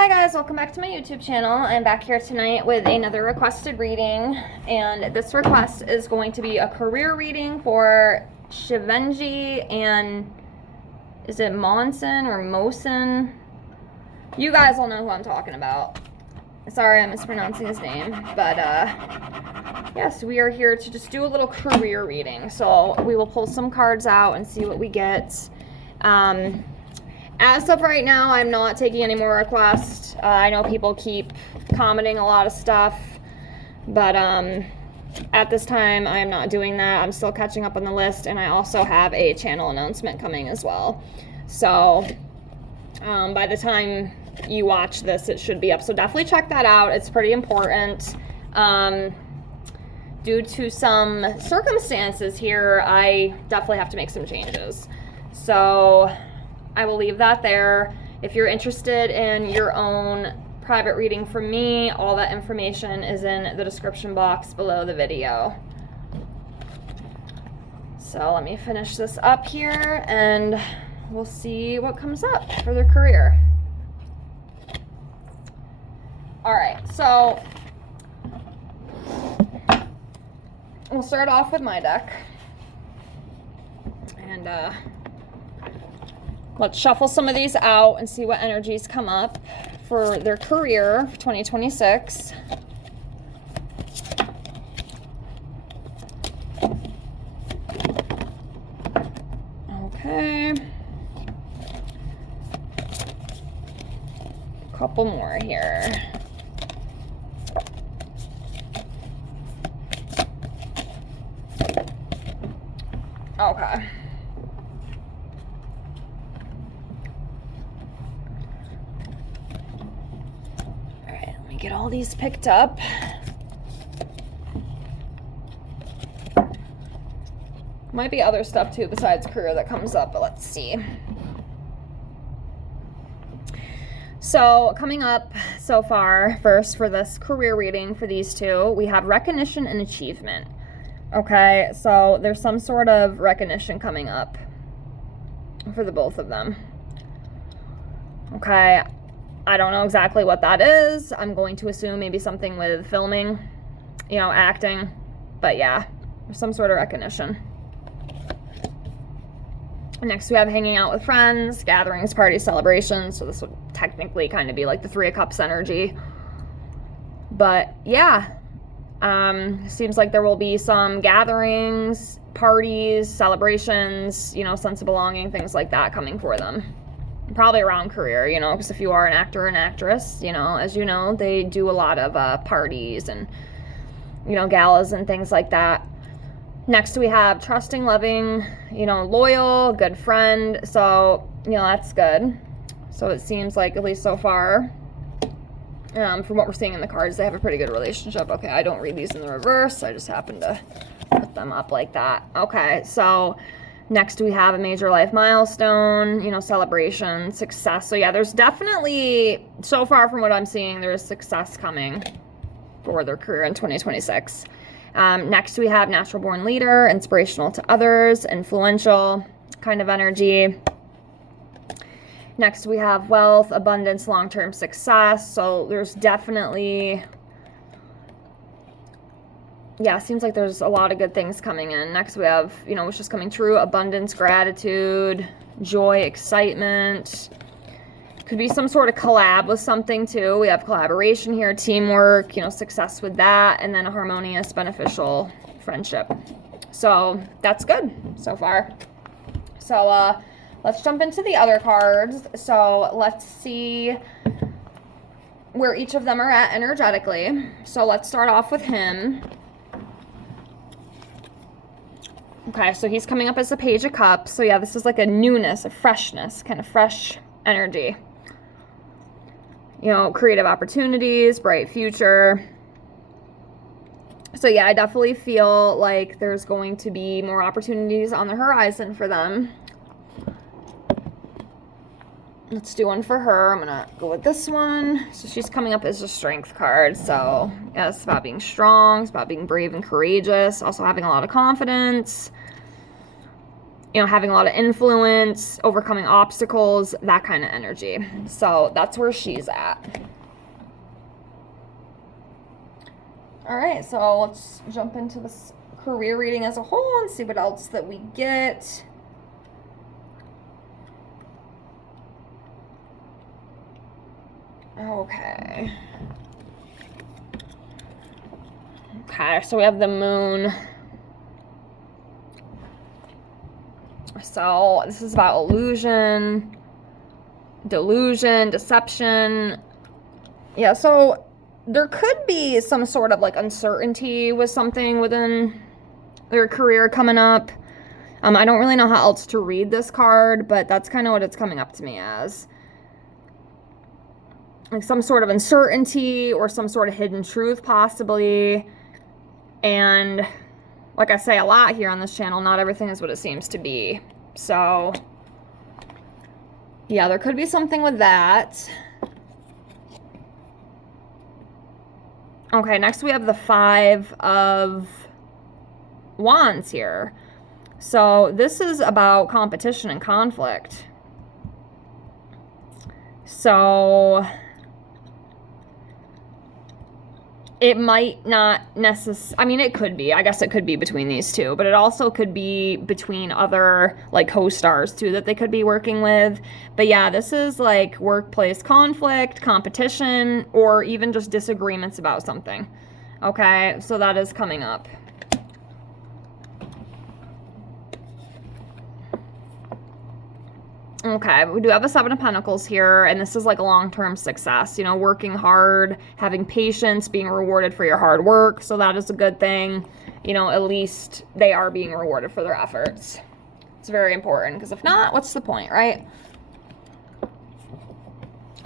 Hi guys, welcome back to my YouTube channel. I'm back here tonight with another requested reading, and this request is going to be a career reading for Shivangi and is it Monson or Mohsin? You guys all know who I'm talking about. Sorry, I'm mispronouncing his name, but yes, we are here to just do a little career reading. So we will pull some cards out and see what we get. As of right now, I'm not taking any more requests. I know people keep commenting a lot of stuff, but at this time, I am not doing that. I'm still catching up on the list, and I also have a channel announcement coming as well. So by the time you watch this, it should be up. So definitely check that out. It's pretty important. Due to some circumstances here, I definitely have to make some changes. So I will leave that there. If you're interested in your own private reading from me, all that information is in the description box below the video. So let me finish this up here and we'll see what comes up for their career. All right, so we'll start off with my deck. And let's shuffle some of these out and see what energies come up for their career for 2026. Okay. A couple more here. Okay. Get all these picked up. Might be other stuff too besides career that comes up, but let's see. So coming up so far, first for this career reading for these two, we have recognition and achievement. Okay, so there's some sort of recognition coming up for the both of them. Okay. I don't know exactly what that is. I'm going to assume maybe something with filming, acting. But yeah, there's some sort of recognition. Next, we have hanging out with friends, gatherings, parties, celebrations. So this would technically kind of be like the Three of Cups energy. But yeah, seems like there will be some gatherings, parties, celebrations, sense of belonging, things like that coming for them. Probably around career, because if you are an actor or an actress, as you know, they do a lot of parties and, galas and things like that. Next, we have trusting, loving, loyal, good friend. So, that's good. So it seems like, at least so far, from what we're seeing in the cards, they have a pretty good relationship. Okay, I don't read these in the reverse. I just happen to put them up like that. Okay, so next, we have a major life milestone, celebration, success. So yeah, there's definitely, so far from what I'm seeing, there's success coming for their career in 2026. Next, we have natural born leader, inspirational to others, influential kind of energy. Next, we have wealth, abundance, long-term success. So there's definitely, yeah, seems like there's a lot of good things coming in. Next, we have, wishes coming true, abundance, gratitude, joy, excitement. Could be some sort of collab with something too. We have collaboration here, teamwork, success with that, and then a harmonious, beneficial friendship. So that's good so far. So let's jump into the other cards. So let's see where each of them are at energetically. So let's start off with him. Okay, so he's coming up as a Page of Cups. So yeah, this is like a newness, a freshness, kind of fresh energy. Creative opportunities, bright future. So yeah, I definitely feel like there's going to be more opportunities on the horizon for them. Let's do one for her. I'm gonna go with this one. So she's coming up as a strength card. So yeah, it's about being strong. It's about being brave and courageous. Also having a lot of confidence. you know, having a lot of influence, overcoming obstacles, that kind of energy. So that's where she's at. All right, so let's jump into this career reading as a whole and see what else that we get. Okay. Okay, so we have the moon. So this is about illusion, delusion, deception. Yeah, so there could be some sort of like uncertainty with something within their career coming up. I don't really know how else to read this card, but that's kind of what it's coming up to me as. Like some sort of uncertainty or some sort of hidden truth possibly. And like I say a lot here on this channel, not everything is what it seems to be. So yeah, there could be something with that. Okay, next we have the 5 of Wands here. So this is about competition and conflict. So it might not necessarily, I mean, it could be. I guess it could be between these two, but it also could be between other, like, co-stars, too, that they could be working with. But yeah, this is, like, workplace conflict, competition, or even just disagreements about something. Okay, so that is coming up. Okay, we do have a 7 of Pentacles here, and this is like a long-term success, you know, working hard, having patience, being rewarded for your hard work, so that is a good thing. You know, at least they are being rewarded for their efforts. It's very important, because if not, what's the point, right?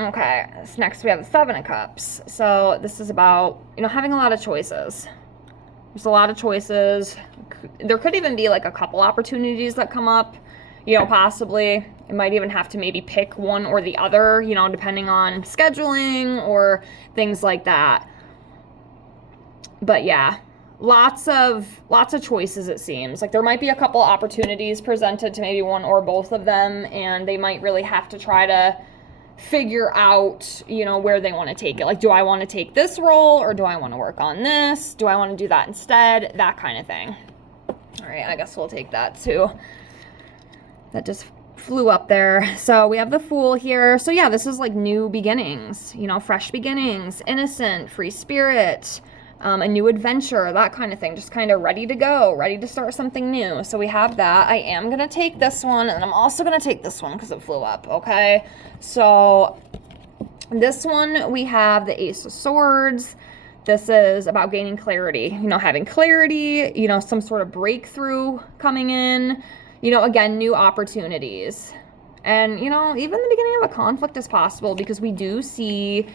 Okay, so next we have the 7 of Cups. So this is about, you know, having a lot of choices. There's a lot of choices. There could even be like a couple opportunities that come up, you know, possibly. It might even have to maybe pick one or the other, you know, depending on scheduling or things like that. But yeah, lots of choices, it seems. Like there might be a couple opportunities presented to maybe one or both of them, and they might really have to try to figure out, you know, where they want to take it. Like, do I want to take this role, or do I want to work on this? Do I want to do that instead? That kind of thing. All right, I guess we'll take that too. That just flew up there. So we have the Fool here. So yeah, this is like new beginnings, you know, fresh beginnings, innocent, free spirit, a new adventure, that kind of thing. Just kind of ready to go, ready to start something new. So we have that. I am going to take this one, and I'm also going to take this one because it flew up, okay? So this one, we have the Ace of Swords. This is about gaining clarity, you know, having clarity, you know, some sort of breakthrough coming in. You know, again, new opportunities. And, you know, even the beginning of a conflict is possible, because we do see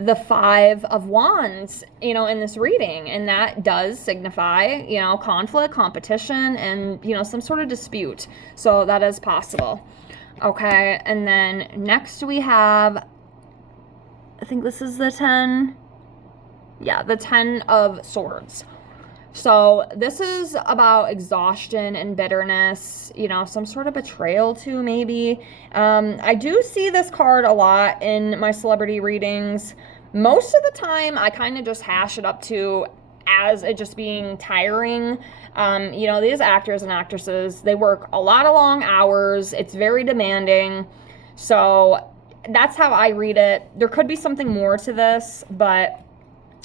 the 5 of Wands, you know, in this reading. And that does signify, you know, conflict, competition, and, you know, some sort of dispute. So that is possible. Okay, and then next we have, I think this is the 10. Yeah, the 10 of Swords. So this is about exhaustion and bitterness, you know, some sort of betrayal too, maybe. I do see this card a lot in my celebrity readings. Most of the time, I kind of just hash it up to as it just being tiring. You know, these actors and actresses, they work a lot of long hours. It's very demanding. So that's how I read it. There could be something more to this, but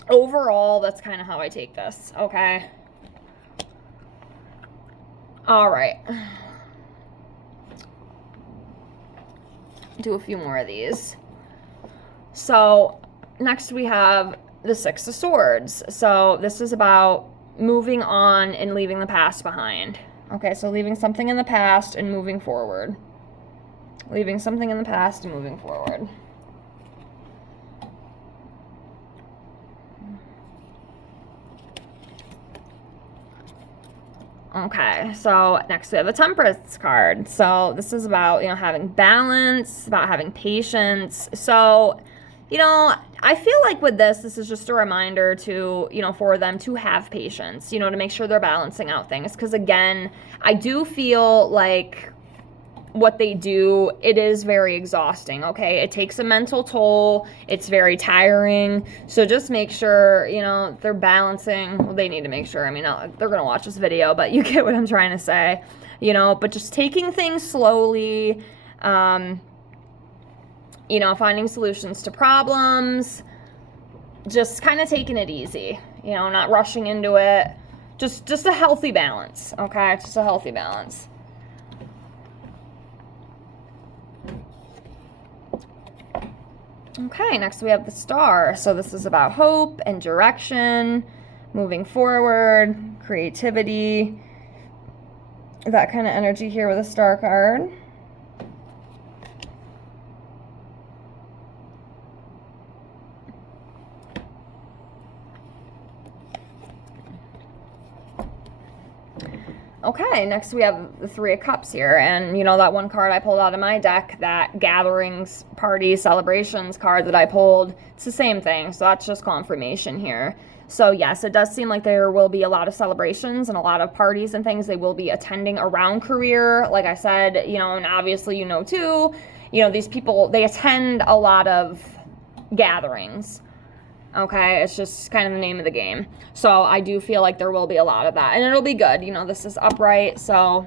overall, that's kind of how I take this, okay? All right. Do a few more of these. So next we have the 6 of Swords. So this is about moving on and leaving the past behind. Okay, so leaving something in the past and moving forward. Leaving something in the past and moving forward. Okay, so next we have a Temperance card. So this is about, you know, having balance, about having patience. So, you know, I feel like with this is just a reminder to, for them to have patience, to make sure they're balancing out things. Because again, I do feel like what they do, it is very exhausting, okay? It takes a mental toll. It's very tiring. So just make sure, they're balancing. Well, they need to make sure. I mean, they're going to watch this video, but you get what I'm trying to say, but just taking things slowly, finding solutions to problems, just kind of taking it easy, not rushing into it. Just a healthy balance, okay? Just a healthy balance. Okay, next we have the Star. So this is about hope and direction, moving forward, creativity, that kind of energy here with a Star card. Okay, next we have the Three of Cups here, and that one card I pulled out of my deck, that gatherings, parties, celebrations card that I pulled, it's the same thing, so that's just confirmation here. So yes, it does seem like there will be a lot of celebrations and a lot of parties and things they will be attending around career. Like I said, and obviously too, these people, they attend a lot of gatherings. Okay, it's just kind of the name of the game. So I do feel like there will be a lot of that. And it'll be good. This is upright, so.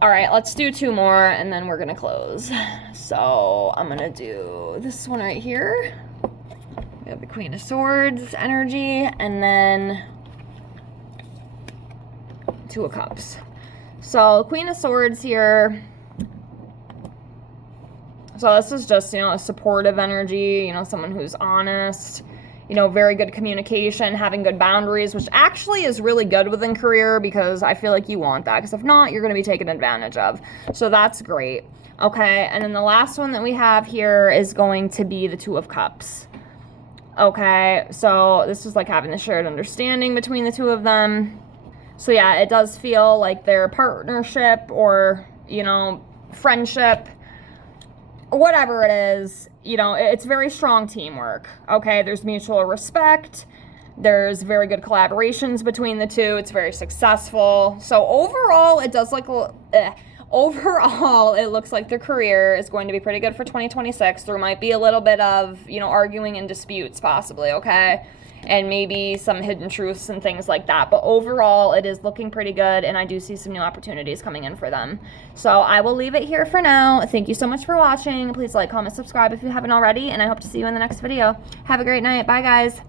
All right, let's do 2 more, and then we're going to close. So I'm going to do this one right here. We have the Queen of Swords energy, and then 2 of Cups. So Queen of Swords here. So this is just, a supportive energy, someone who's honest, very good communication, having good boundaries, which actually is really good within career because I feel like you want that. Because if not, you're going to be taken advantage of. So that's great. Okay, and then the last one that we have here is going to be the 2 of Cups. Okay, so this is like having the shared understanding between the 2 of them. So yeah, it does feel like their partnership or, friendship, whatever it is, it's very strong teamwork, okay? There's mutual respect. There's very good collaborations between the 2. It's very successful. So overall, it does overall, it looks like their career is going to be pretty good for 2026. There might be a little bit of, arguing and disputes possibly, okay? And maybe some hidden truths and things like that. But overall, it is looking pretty good, and I do see some new opportunities coming in for them. So I will leave it here for now. Thank you so much for watching. Please like, comment, subscribe if you haven't already, and I hope to see you in the next video. Have a great night. Bye, guys.